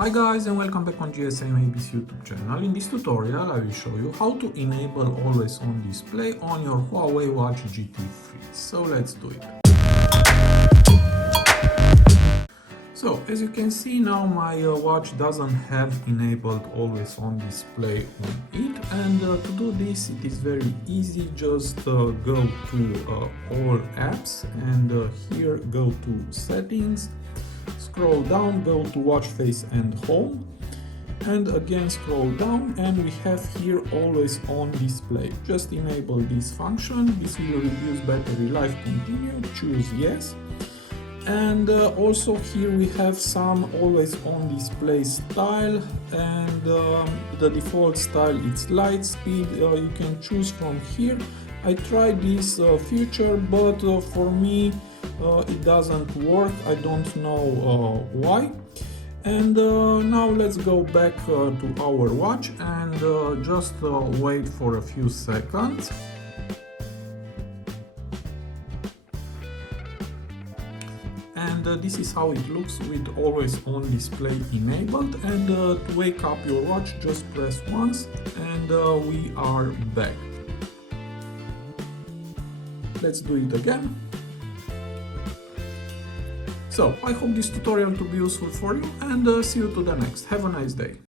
Hi guys and welcome back on GSM-ABC YouTube channel. In this tutorial I will show you how to enable always on display on your Huawei Watch GT 3. So let's do it. So as you can see now my watch doesn't have enabled always on display on it, and to do this it is very easy. Just go to all apps and here go to settings. Scroll down, go to watch face and home, and again scroll down and we have here always on display. Just enable this function. This will reduce battery life. Continue, choose yes. And also here we have some always on display style, and the default style is light speed. You can choose from here. I tried this feature, but for me it doesn't work. I don't know why. And now let's go back to our watch and just wait for a few seconds. And this is how it looks with always on display enabled. And to wake up your watch, just press once and we are back. Let's do it again. So I hope this tutorial to be useful for you, and see you to the next. Have a nice day.